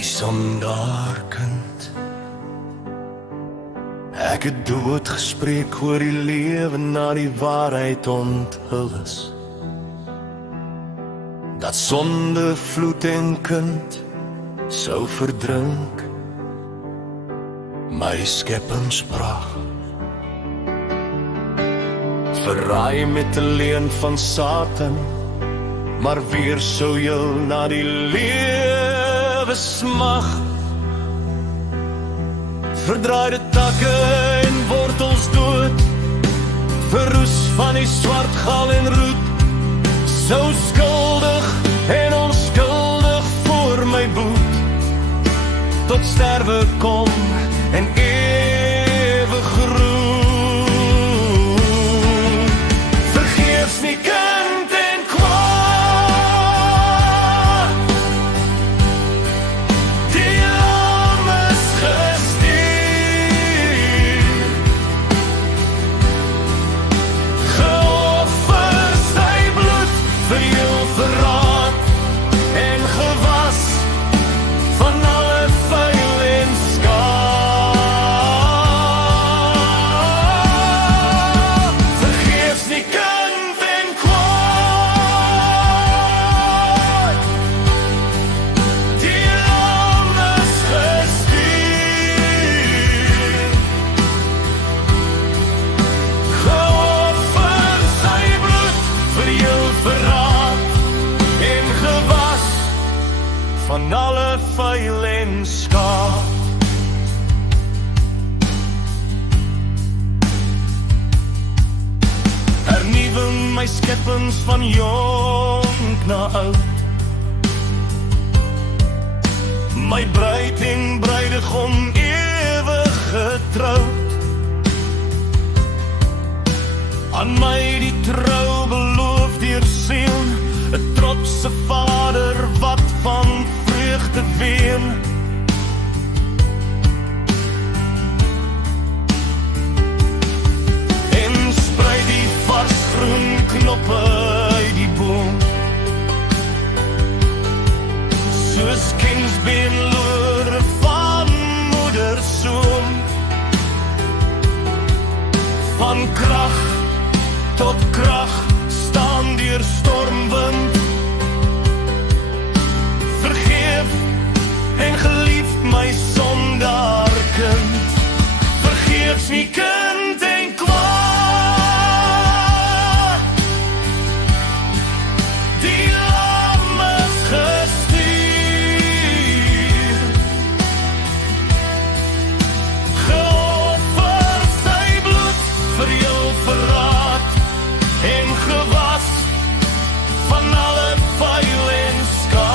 My sondaarkind, ek het dood gespreek oor die lewe na die waarheid onthul is. Dat sonde vloed en kind sou verdrink my skepingspragt. Verraai met 'n leuen van Satan, maar weer sou jou na die lewe smag. Verdraaide takke en wortels dood, verroes van die swart gal en roet, sou skuldig en onskuldig voor my boet, tot sterwe kom en ewig roem. Vergeefs nie kind en kwaad, die lam is gestuur, geoffer sy bloed vir jou verraad en gewas van alle vuil en skaad. Vergeefs nie kind en kwaad, die lam is gestuur, geoffer sy bloed vir jou verraad en gewas van alle vuil en skaad. Hernuwe my skepings van jonk na oud, my bruid en bruidegom ewig getroud. Aan my die trou beloof deur seun, 'n trotse vader wat van vreugde ween. En sprei die vars groen knoppe uit die boom, soos kingsbeenlore van moedersoom. Van krag tot krag staan deur stormwind. Vergeef en gelief my sondaarkind. Vergeefs nie kind en kwaad, die lam is gestuur, geoffer sy bloed vir jou verraad en gewas van alle vuil en skaad.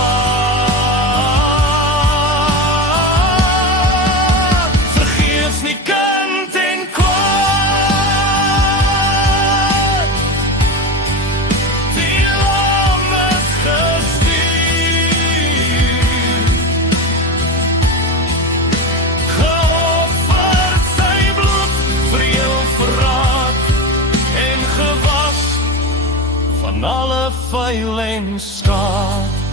Vergeefs nie kind en kwaad, die lam is gestuur, geoffer sy bloed vir jou verraad en gewas van alle vuil en skaad.